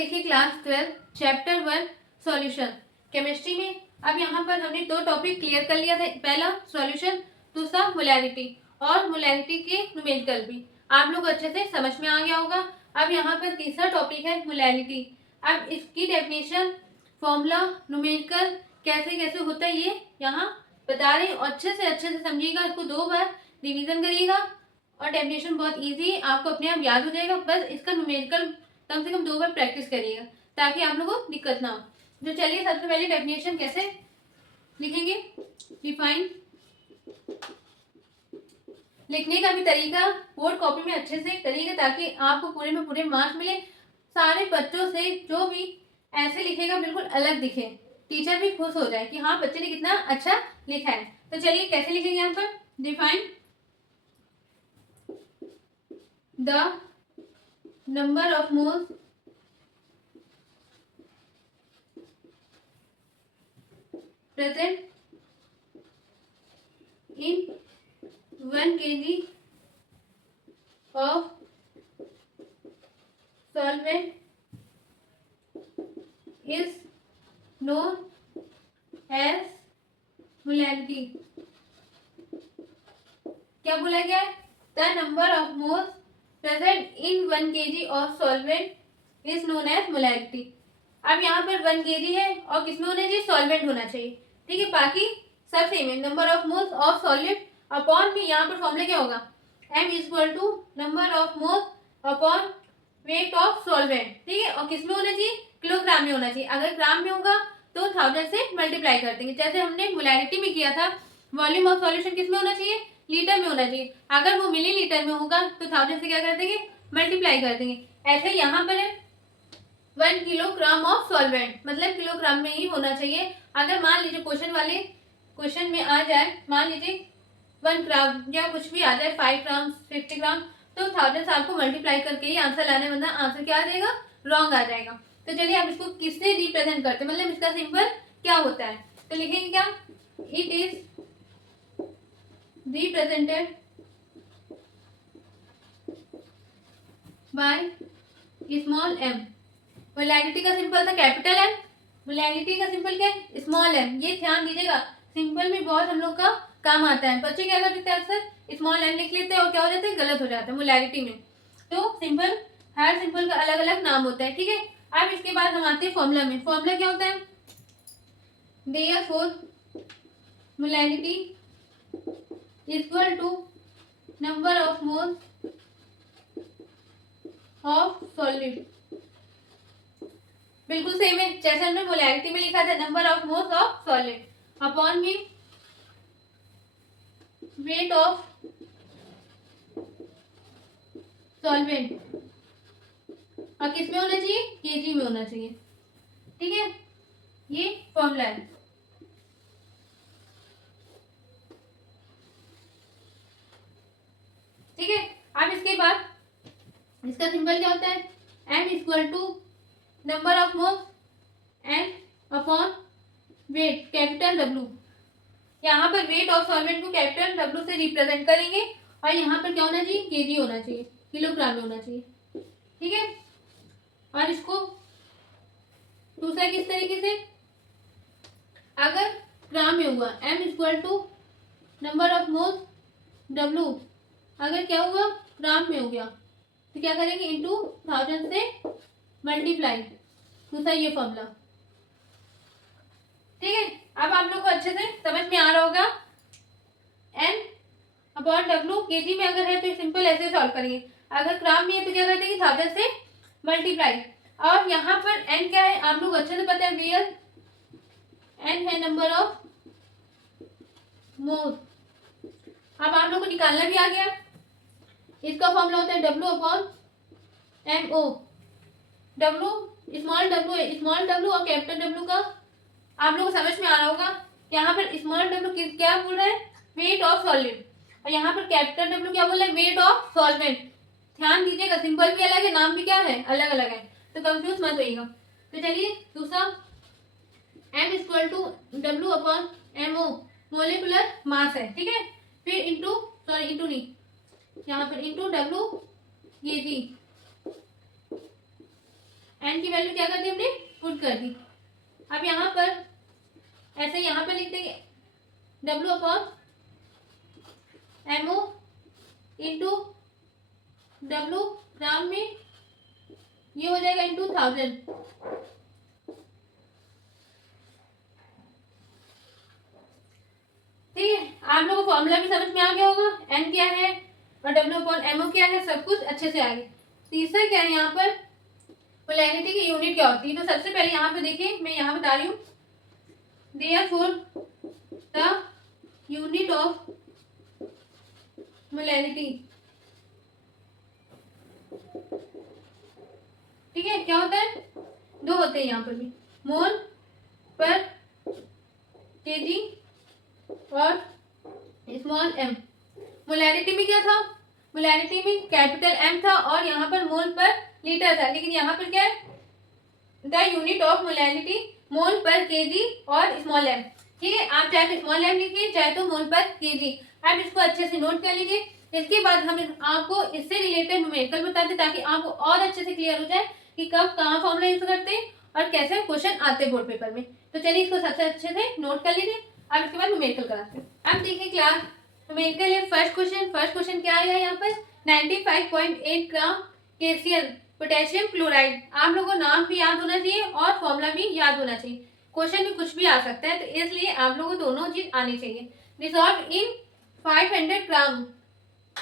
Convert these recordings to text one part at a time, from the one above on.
देखिए class 12 chapter 1 solution chemistry में। अब यहाँ पर हमने दो टॉपिक क्लियर कर लिया था, पहला सॉल्यूशन, दूसरा मोलैरिटी, और मोलैरिटी के न्यूमेरिकल भी आप लोग अच्छे से समझ में आ गया होगा। अब यहाँ पर तीसरा टॉपिक है मोलैरिटी। अब इसकी डेफिनेशन, फॉर्मूला, न्यूमेरिकल कैसे कैसे होता है ये यहाँ बता रहे, अच्छे से समझिएगा, इसको 2 बार रिवीजन करिएगा और डेफिनेशन बहुत इजी है, आपको अपने आप याद हो जाएगा। बस इसका न्यूमेरिकल कम से कम 2 बार प्रैक्टिस करिएगा ताकि आप लोगों को दिक्कत ना हो। तो चलिए सबसे पहले डेफिनेशन कैसे लिखेंगे, डिफाइन। लिखने का भी तरीका बोर्ड कॉपी में अच्छे से करिएगा ताकि आपको पूरे में पूरे मार्क्स मिले। सारे बच्चों से जो भी ऐसे लिखेगा बिल्कुल अलग दिखे, टीचर भी खुश हो जाए कि हाँ बच्चे ने कितना अच्छा लिखा है। तो चलिए कैसे लिखेंगे यहाँ पर, define the number of moles present in 1 kg of solvent is known as molarity। क्या बोला गया है, the number of moles present in 1 kg of solvent is known as molarity. अब यहाँ पर 1 kg है और किसमें होना चाहिए, सॉल्वेंट होना चाहिए, ठीक है, बाकी सब सेम है। Number of moles of solvent upon में यहाँ पर फॉर्मूला क्या होगा, m equal to number of moles upon weight of solvent, ठीक है, और किसमें होना चाहिए, किलोग्राम में होना चाहिए। अगर ग्राम में होगा तो 1000 से मल्टीप्लाई कर देंगे, जैसे हमने मोलैरिटी में किया था। वॉल्यूम ऑफ सॉल्यूशन किसमें होना चाहिए, लीटर में होना चाहिए। अगर वो मिलीलीटर में होगा तो 1000 से क्या कर देंगे, मल्टीप्लाई कर देंगे। ऐसे यहाँ पर है 1 किलोग्राम ऑफ सॉल्वेंट, मतलब किलोग्राम में ही होना चाहिए। अगर मान लीजिए क्वेश्चन में आ जाए, मान लीजिए 1 ग्राम या कुछ भी आ जाए, 5 ग्राम 50 ग्राम, तो 1000 से आपको मल्टीप्लाई करके ही आंसर लाना है, वरना आंसर क्या आ जाएगा, रॉन्ग आ जाएगा। तो चलिए आप इसको किससे रिप्रेजेंट करते हैं, मतलब इसका सिंबल क्या होता है, तो लिखेंगे क्या, it is represented by small M. Molarity का सिंबल था कैपिटल एम, मोलैरिटी का सिंबल क्या है, स्मॉल एम। ये ध्यान दीजिएगा, सिंबल में बहुत हम लोग का काम आता है। बच्चे क्या कर देते हैं, अक्सर स्मॉल एम लिख लेते हैं और क्या हो जाता है, गलत हो जाता है मोलैरिटी में। तो सिंबल, हर सिंबल का अलग अलग नाम होता है, ठीक है। अब इसके बाद हम आते हैं फॉर्मूला में। फॉर्मूला क्या होता है, therefore molarity equal to number of moles of solid. बिल्कुल सेम है जैसे हमने मोलैरिटी में लिखा था, number of moles of solid upon में वेट ऑफ सॉल्वेंट, और किस में होना चाहिए, केजी में होना चाहिए, ठीक है। ये फॉर्मूला है, ठीक है। अब इसके बाद इसका सिंबल क्या होता है, m equal to number of moles and upon weight capital W। यहाँ पर वेट ऑफ सॉल्वेंट को कैपिटल W से रिप्रेजेंट करेंगे और यहाँ पर क्या होना चाहिए, केजी होना चाहिए, किलोग्राम में होना चाहिए, ठीक है। और इसको दूसरा किस तरीके से, अगर ग्राम में हुआ m equal to number of moles W, अगर क्या हुआ, ग्राम में हो गया तो क्या करेंगे, इंटू 1000 से मल्टीप्लाई, दूसरा ये फॉर्मूला, ठीक है। अब आप लोग को अच्छे से समझ में आ रहा होगा। n अपॉन W, केजी में अगर है तो सिंपल ऐसे सॉल्व करेंगे, अगर ग्राम में है तो क्या कर देंगे, 1000 से मल्टीप्लाई। और यहाँ पर n क्या है, आप लोग अच्छे से पता है, रियल n है नंबर ऑफ मोल्स। अब आप लोग को निकालना भी आ गया, इसका फॉर्मूला होता है W upon MO। W small W और कैपिटल W का आप लोग को समझ में आ रहा होगा। यहाँ पर स्मॉल W क्या बोल रहा है, वेट ऑफ सॉल्वेंट, और यहाँ पर कैपिटल W क्या बोल रहा है, वेट ऑफ सॉल्वेंट। ध्यान दीजिएगा, सिंबल भी अलग है, नाम भी क्या है, अलग अलग है, तो कंफ्यूज मत होइएगा। तो चलिए दूसरा, m equal to W upon MO, molecular mass है, ठीक है। फिर इंटू नहीं, यहाँ पर इंटू W kg, एन की वैल्यू क्या कर दी हमने, पुट कर दी। अब यहाँ पर ऐसे यहाँ पर लिख देंगे W upon MO into W ग्राम में, ये हो जाएगा इंटू 1000। ठीक है, आप लोगों को फॉर्मूला भी समझ में आ गया होगा, N क्या है और W अपॉन MO क्या है, सब कुछ अच्छे से आ गया। तीसरा क्या है, यहाँ पर पोलैरिटी की यूनिट क्या होती है। तो सबसे पहले यहाँ पे देखिए, मैं यहाँ बता रही हूँ, therefore the unit of molarity, ठीक है, क्या होता है, दो होते हैं यहाँ पर भी, मोल पर केजी और स्मॉल m। मोलैरिटी में क्या था, मोलैरिटी में कैपिटल M था और यहाँ पर मोल पर लीटर था, लेकिन यहाँ पर क्या है, द यूनिट ऑफ मोलैरिटी मोल पर केजी और स्मॉल m। ठीक है, आप चाहे तो स्मॉल m लिखिए, चाहे तो मोल पर केजी। आप इसको अच्छे से नोट कर लीजिए। इसके बाद हम आपको इससे रिलेटेड न्यूमेरिकल बताते, ताकि आपको और अच्छे से क्लियर हो जाए कि कब कहाँ फॉर्मूला यूज करते हैं और कैसे क्वेश्चन आते हैं बोर्ड पेपर में। तो चलिए इसको सबसे अच्छे से नोट कर लीजिए। अब इसके बाद न्यूमेरिकल कराते हैं। अब देखिए क्लास न्यूमेरिकल है, फर्स्ट क्वेश्चन क्या आया यहाँ पर, 95.8 ग्राम KCl पोटेशियम क्लोराइड। आप लोगों को नाम भी याद होना चाहिए और फॉर्मूला भी याद होना चाहिए, क्वेश्चन में कुछ भी आ सकता है, तो इसलिए आप लोगों को दोनों चीज आनी चाहिए। डिसॉल्व इन 500 ग्राम,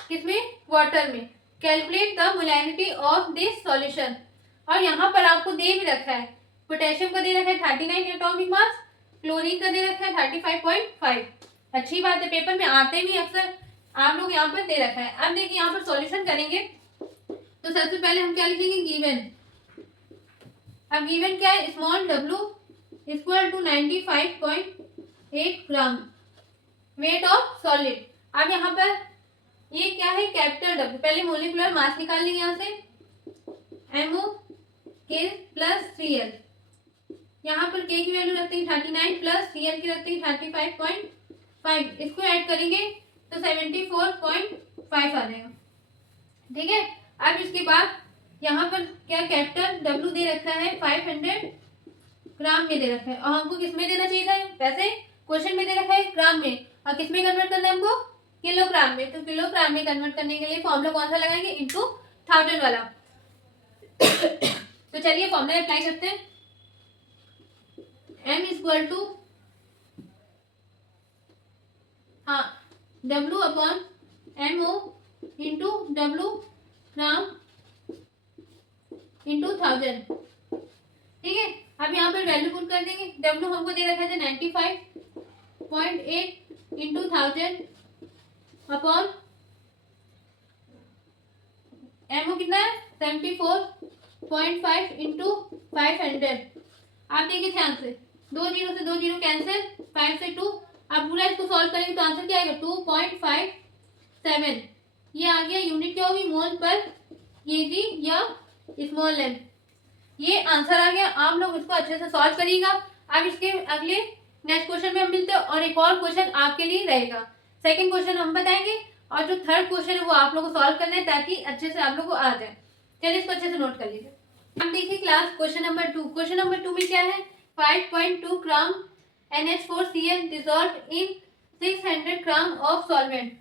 किसमें, वाटर में। Calculate the molarity of this solution. और यहाँ पर आपको दे भी रखा है, पोटेशियम का दे रखा है 39 एटॉमिक मास, क्लोरीन का दे रखा है 35.5। अच्छी बात है, पेपर में आते भी अक्सर, आप लोग यहाँ पर दे रखा है। अब देखिए यहाँ पर सॉल्यूशन करेंगे, तो सबसे पहले हम क्या लिखेंगे, गिवन। अब गिवन क्या है, small w equal to 95.8 gram weight of solid. अब यहाँ पर ये क्या है, कैपिटल W। पहले मोलिकुलर मास निकाल लेंगे यहाँ से, MO K प्लस Cl। यहाँ पर K की वैल्यू रखते हैं 39 प्लस Cl की रखते हैं 35.5। इसको ऐड करेंगे तो 74.5 आ जाएगा। ठीक है, अब इसके बाद यहाँ पर क्या, कैपिटल W दे रखा है 500 ग्राम में दे रखा है, और हमको किस में देना चाहिए था, वैसे क्वेश्चन में दे रखा है ग्राम में, और किस में कन्वर्ट करना है हमको, किलोग्राम में। तो किलोग्राम में कन्वर्ट करने के लिए फॉर्मूला कौन सा लगाएंगे, इंटू 1000 वाला। तो चलिए फॉर्मूला अप्लाई करते हैं। M इक्वल टू, हाँ, W upon MO into W gram into 1000। ठीक है, अब यहाँ पर वैल्यू पुट कर देंगे। W हमको दे रखा था 95.8 इंटू 1000 अपॉन MO कितना है 74.5 इंटू 500। आप देखिए ध्यान से, 2 जीरो से 2 जीरो कैंसिल, 5 से 2। आप पूरा इसको सॉल्व करेंगे तो आंसर क्या आएगा, 2.57। ये आ गया, यूनिट क्या होगी, मोल पर केजी या स्मॉल m। ये आंसर आ गया। आप लोग इसको अच्छे से सॉल्व करिएगा। अब इसके अगले नेक्स्ट क्वेश्चन में हम मिलते हैं, और एक और क्वेश्चन आपके लिए रहेगा। सेकंड क्वेश्चन हम बताएंगे, और जो थर्ड क्वेश्चन है वो आप लोग को सॉल्व करना है, ताकि अच्छे से आप लोग को आ जाए। चलिए इसको अच्छे से नोट कर लीजिए। अब देखिए class question number 2। Question number 2 में क्या है, 5.2 gram NH4Cl dissolved in 600 gram of solvent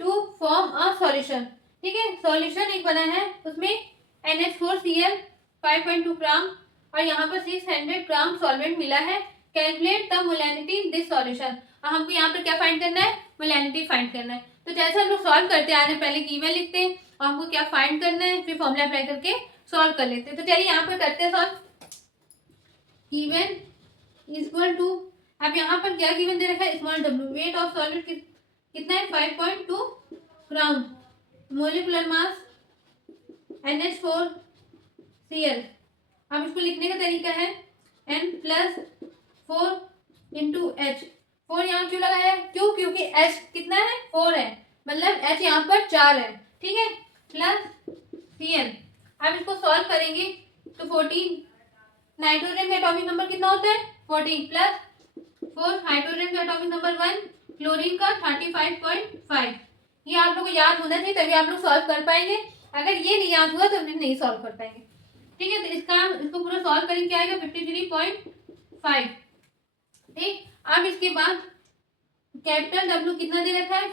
to form a solution. ठीक है, सॉल्यूशन एक बना है, उसमें NH4Cl 5.2 ग्राम और यहाँ पर 600 ग्राम सॉल्वेंट मिला है। Calculate the molarity this solution. और हमको यहाँ पर क्या फाइंड करना है, मोलैरिटी फाइंड करना है। तो जैसे हम लोग सॉल्व करते आ रहे हैं, पहले गिवन लिखते हैं और हमको क्या फाइंड करना है, फिर फॉर्मूला अप्लाई करके सॉल्व कर लेते हैं। तो चलिए यहाँ पर करते हैं सॉल्व। गिवन इक्वल टू, अब यहाँ पर क्या गिवन दे रखा है, small w, wait of solid कितना है 5.2 ग्राम, मोलिकुलर मास NH4Cl। अब इसको लिखने का तरीका है N प्लस 4 इंटू H। 4 यहाँ क्यों लगाया है, क्यों, क्योंकि H कितना है 4 है, मतलब H यहाँ पर 4 है। ठीक है, प्लस Cl। अब इसको सॉल्व करेंगे तो 14, नाइट्रोजन का एटॉमिक नंबर कितना होता है 14, प्लस 4 हाइड्रोजन का एटॉमिक नंबर 1, क्लोरीन का 35.5। ये आप लोग को याद होना चाहिए, तभी आप लोग सॉल्व कर पाएंगे। अगर ये नहीं याद हुआ तो नहीं सॉल्व कर पाएंगे। ठीक है, तो इसको पूरा सॉल्व करेंगे, क्या आएगा 53.5। ठीक, अब इसके बाद कैपिटल डब्ल्यू कितना दे रखा है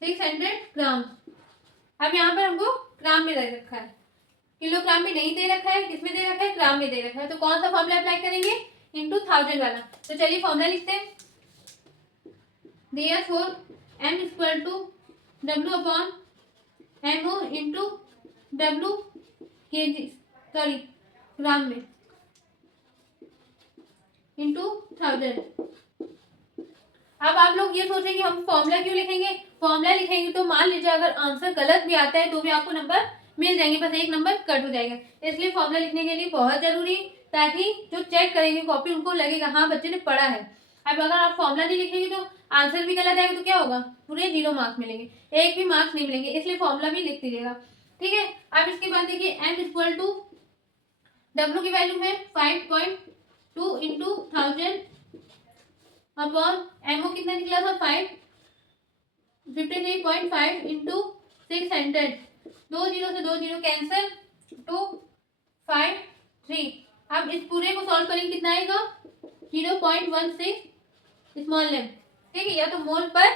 600 ग्राम। अब यहाँ पर हमको ग्राम में दे रखा है, किलोग्राम में नहीं दे रखा है, किसमें दे रखा है, ग्राम में दे रखा है। तो कौन सा फॉर्मूला अप्लाई करेंगे, इंटू 1000 वाला। तो चलिए फॉर्मूला लिखते हैं, therefore m equal to W upon MO into W KG sorry gram में इंटू 1000। अब आप लोग ये सोचेंगे हम फॉर्मूला क्यों लिखेंगे, फॉर्मूला लिखेंगे तो मान लीजिए अगर आंसर गलत भी आता है तो भी आपको नंबर मिल जाएंगे, बस एक नंबर कट हो जाएगा। इसलिए फॉर्मूला लिखने के लिए बहुत जरूरी, ताकि जो चेक करेंगे कॉपी उनको लगेगा हाँ बच्चे ने पढ़ा है। अब अगर आप फॉर्मूला नहीं लिखेंगे तो आंसर भी गलत आएगा तो क्या होगा, पूरे 0 मार्क्स मिलेंगे, एक भी मार्क्स नहीं मिलेंगे। इसलिए फॉर्मूला भी लिख दीजिएगा। ठीक है, अब इसके बाद देखिए m इक्वल टू डब्ल्यू की वैल्यू है 5.2 इंटू 1000 अपॉन एमओ कितना निकला था 53.5 इंटू 600, 2 0 से 2 0 कैंसिल, 253। अब इस पूरे को सॉल्व करेंगे कितना आएगा 0.16 स्मॉल लेम। ठीक है, या तो मोल पर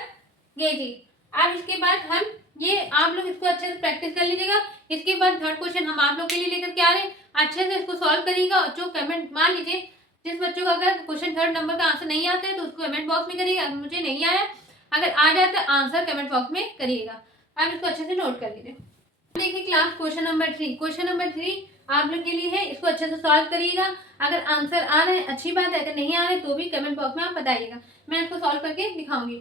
केजी। अब इसके बाद हम ये आप लोग इसको अच्छे से प्रैक्टिस कर लीजिएगा। इसके बाद थर्ड क्वेश्चन हम आप लोग के लिए लेकर के आ रहे हैं, अच्छे से इसको सॉल्व करिएगा। जो कमेंट मान लीजिए जिस बच्चों को अगर क्वेश्चन थर्ड नंबर का आंसर नहीं आता है तो उसको कमेंट बॉक्स में करिएगा, मुझे नहीं आया, अगर आ जाता है आंसर कमेंट बॉक्स में करिएगा। आप इसको अच्छे से नोट कर लीजिए। देखिए class question number 3, question number 3 आप लोग के लिए है, इसको अच्छे से सॉल्व करिएगा। अगर आंसर आ रहे हैं अच्छी बात है, अगर नहीं आ रहे तो भी कमेंट बॉक्स में आप बताइएगा, मैं इसको सॉल्व करके दिखाऊंगी।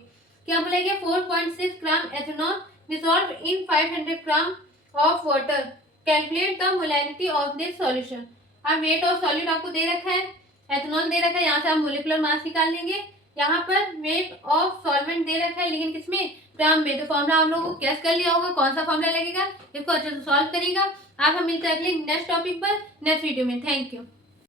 क्या बोलेगा 4.6 gram ethanol dissolve in 500 gram of water, calculate the molarity of this solution. अब वेट ऑफ सॉल्यूट आपको दे रखा है, एथेनॉल दे रखा है, यहाँ से आप मोलिकुलर मास निकाल लेंगे। यहाँ पर वेट ऑफ सॉल्वेंट दे रखा है लेकिन किसमें, ग्राम में। तो फॉर्मूला आप लोगों को कैस कर लिया होगा, कौन सा फॉर्मूला लगेगा, इसको अच्छे से सॉल्व करिएगा। आप हम मिलते हैं अगले नेक्स्ट टॉपिक पर नेक्स्ट वीडियो में। Thank you.